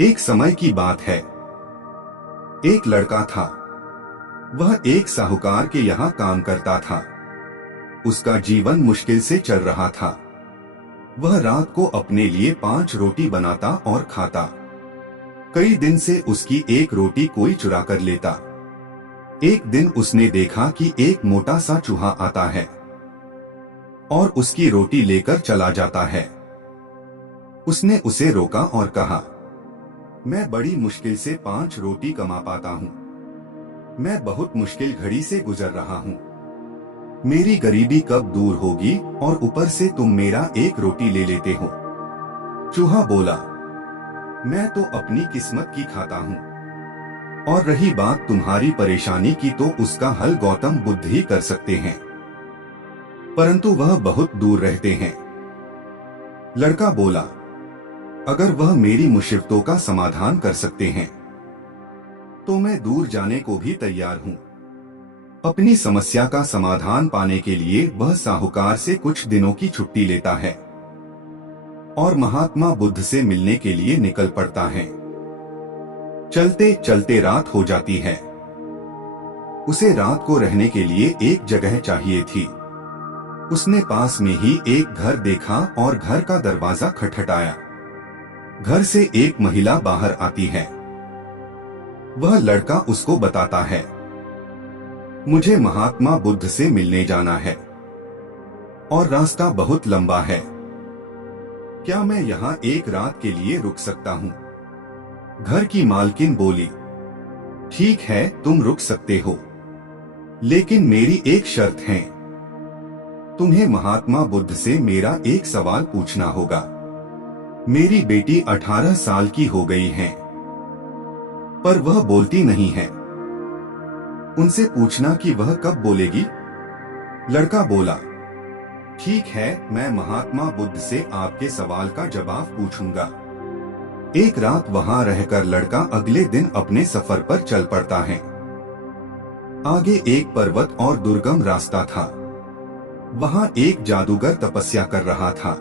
एक समय की बात है। एक लड़का था। वह एक साहूकार के यहाँ काम करता था। उसका जीवन मुश्किल से चल रहा था। वह रात को अपने लिए 5 रोटी बनाता और खाता। कई दिन से उसकी एक रोटी कोई चुरा कर लेता। एक दिन उसने देखा कि एक मोटा सा चूहा आता है और उसकी रोटी लेकर चला जाता है। उसने उसे रोका और कहा, मैं बड़ी मुश्किल से 5 रोटी कमा पाता हूँ। मैं बहुत मुश्किल घड़ी से गुजर रहा हूँ। मेरी गरीबी कब दूर होगी और ऊपर से तुम मेरा एक रोटी ले लेते हो। चूहा बोला, मैं तो अपनी किस्मत की खाता हूँ, और रही बात तुम्हारी परेशानी की तो उसका हल गौतम बुद्ध ही कर सकते हैं, परंतु वह बहुत दूर रहते हैं। लड़का बोला, अगर वह मेरी मुसीबतों का समाधान कर सकते हैं तो मैं दूर जाने को भी तैयार हूँ। अपनी समस्या का समाधान पाने के लिए वह साहूकार से कुछ दिनों की छुट्टी लेता है और महात्मा बुद्ध से मिलने के लिए निकल पड़ता है। चलते चलते रात हो जाती है। उसे रात को रहने के लिए एक जगह चाहिए थी। उसने पास में ही एक घर देखा और घर का दरवाजा खटखटाया। घर से एक महिला बाहर आती है। वह लड़का उसको बताता है, मुझे महात्मा बुद्ध से मिलने जाना है और रास्ता बहुत लंबा है। क्या मैं यहाँ एक रात के लिए रुक सकता हूँ? घर की मालकिन बोली, ठीक है, तुम रुक सकते हो, लेकिन मेरी एक शर्त है। तुम्हें महात्मा बुद्ध से मेरा एक सवाल पूछना होगा। मेरी बेटी 18 साल की हो गई है, पर वह बोलती नहीं है। उनसे पूछना कि वह कब बोलेगी। लड़का बोला, ठीक है, मैं महात्मा बुद्ध से आपके सवाल का जवाब पूछूंगा। एक रात वहां रहकर लड़का अगले दिन अपने सफर पर चल पड़ता है। आगे एक पर्वत और दुर्गम रास्ता था। वहां एक जादूगर तपस्या कर रहा था।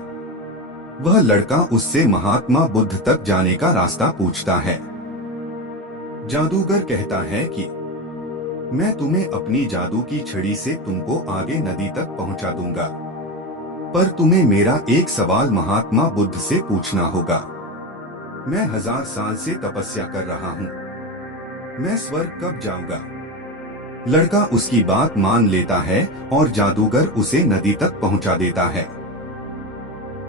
वह लड़का उससे महात्मा बुद्ध तक जाने का रास्ता पूछता है। जादूगर कहता है कि मैं तुम्हें अपनी जादू की छड़ी से तुमको आगे नदी तक पहुंचा दूंगा, पर तुम्हें मेरा एक सवाल महात्मा बुद्ध से पूछना होगा। मैं 1000 साल से तपस्या कर रहा हूँ। मैं स्वर्ग कब जाऊंगा? लड़का उसकी बात मान लेता है और जादूगर उसे नदी तक पहुंचा देता है।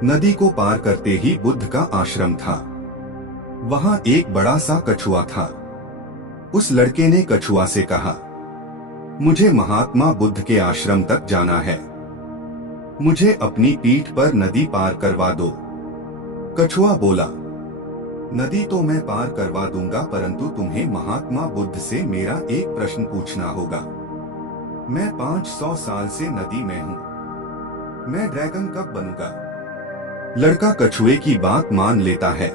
नदी को पार करते ही बुद्ध का आश्रम था। वहां एक बड़ा सा कछुआ था। उस लड़के ने कछुआ से कहा, मुझे महात्मा बुद्ध के आश्रम तक जाना है। मुझे अपनी पीठ पर नदी पार करवा दो। कछुआ बोला, नदी तो मैं पार करवा दूंगा, परंतु तुम्हें महात्मा बुद्ध से मेरा एक प्रश्न पूछना होगा। मैं 500 साल से नदी में हूँ। मैं ड्रैगन कब बनूंगा? लड़का कछुए की बात मान लेता है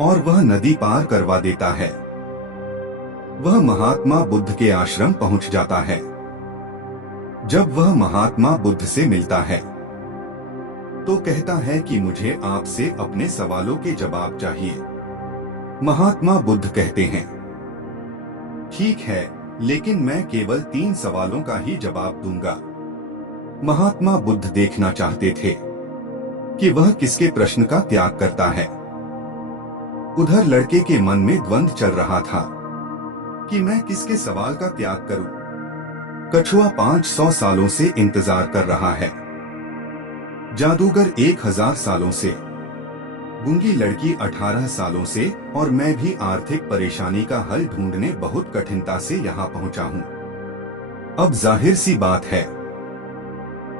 और वह नदी पार करवा देता है। वह महात्मा बुद्ध के आश्रम पहुंच जाता है। जब वह महात्मा बुद्ध से मिलता है तो कहता है कि मुझे आपसे अपने सवालों के जवाब चाहिए। महात्मा बुद्ध कहते हैं, ठीक है, लेकिन मैं केवल 3 सवालों का ही जवाब दूंगा। महात्मा बुद्ध देखना चाहते थे कि वह किसके प्रश्न का त्याग करता है। उधर लड़के के मन में द्वंद्व चल रहा था कि मैं किसके सवाल का त्याग करूं। कछुआ 500 सालों से इंतजार कर रहा है, जादूगर 1000 सालों से, गूंगी लड़की 18 सालों से, और मैं भी आर्थिक परेशानी का हल ढूंढने बहुत कठिनता से यहाँ पहुँचा हूँ। अब जाहिर सी बात है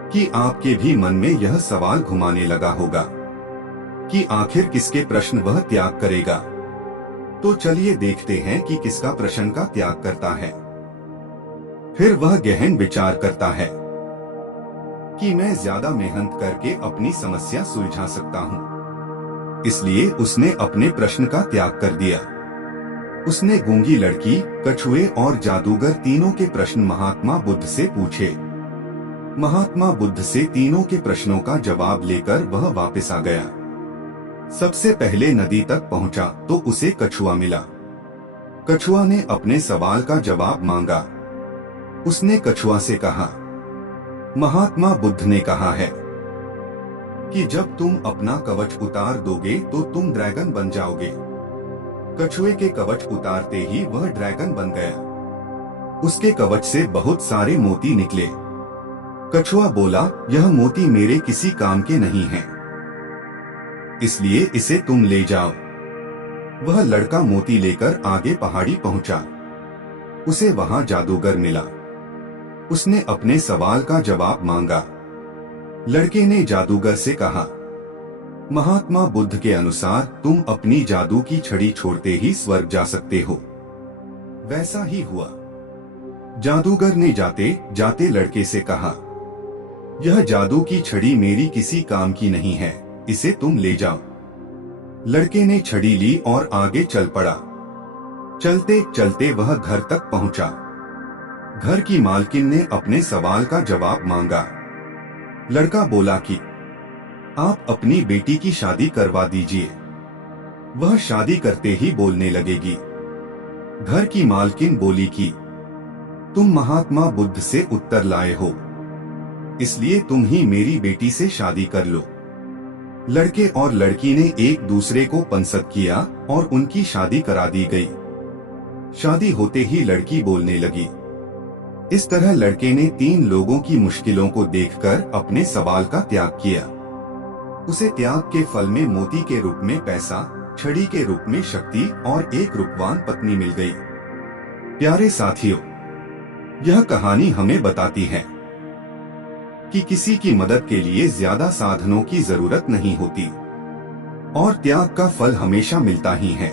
कि आपके भी मन में यह सवाल घुमाने लगा होगा कि आखिर किसके प्रश्न वह त्याग करेगा। तो चलिए देखते हैं कि किसका प्रश्न का त्याग करता है। फिर वह गहन विचार करता है कि मैं ज्यादा मेहनत करके अपनी समस्या सुलझा सकता हूँ। इसलिए उसने अपने प्रश्न का त्याग कर दिया। उसने गूंगी लड़की, कछुए और जादूगर तीनों के प्रश्न महात्मा बुद्ध से पूछे। महात्मा बुद्ध से तीनों के प्रश्नों का जवाब लेकर वह वापस आ गया। सबसे पहले नदी तक पहुंचा तो उसे कछुआ मिला। कछुआ ने अपने सवाल का जवाब मांगा। उसने कछुआ से कहा, महात्मा बुद्ध ने कहा है कि जब तुम अपना कवच उतार दोगे तो तुम ड्रैगन बन जाओगे। कछुए के कवच उतारते ही वह ड्रैगन बन गया। उसके कवच से बहुत सारे मोती निकले। कछुआ बोला, यह मोती मेरे किसी काम के नहीं हैं, इसलिए इसे तुम ले जाओ। वह लड़का मोती लेकर आगे पहाड़ी पहुंचा। उसे वहां जादूगर मिला। उसने अपने सवाल का जवाब मांगा। लड़के ने जादूगर से कहा, महात्मा बुद्ध के अनुसार तुम अपनी जादू की छड़ी छोड़ते ही स्वर्ग जा सकते हो। वैसा ही हुआ। जादूगर ने जाते जाते लड़के से कहा, यह जादू की छड़ी मेरी किसी काम की नहीं है, इसे तुम ले जाओ। लड़के ने छड़ी ली और आगे चल पड़ा। चलते चलते वह घर तक पहुंचा। घर की मालकिन ने अपने सवाल का जवाब मांगा। लड़का बोला कि आप अपनी बेटी की शादी करवा दीजिए, वह शादी करते ही बोलने लगेगी। घर की मालकिन बोली कि तुम महात्मा बुद्ध से उत्तर लाए हो, इसलिए तुम ही मेरी बेटी से शादी कर लो। लड़के और लड़की ने एक दूसरे को पसंद किया और उनकी शादी करा दी गई। शादी होते ही लड़की बोलने लगी। इस तरह लड़के ने 3 लोगों की मुश्किलों को देखकर अपने सवाल का त्याग किया। उसे त्याग के फल में मोती के रूप में पैसा, छड़ी के रूप में शक्ति और एक रूपवान पत्नी मिल गई। प्यारे साथियों, यह कहानी हमें बताती है कि किसी की मदद के लिए ज्यादा साधनों की जरूरत नहीं होती और त्याग का फल हमेशा मिलता ही है।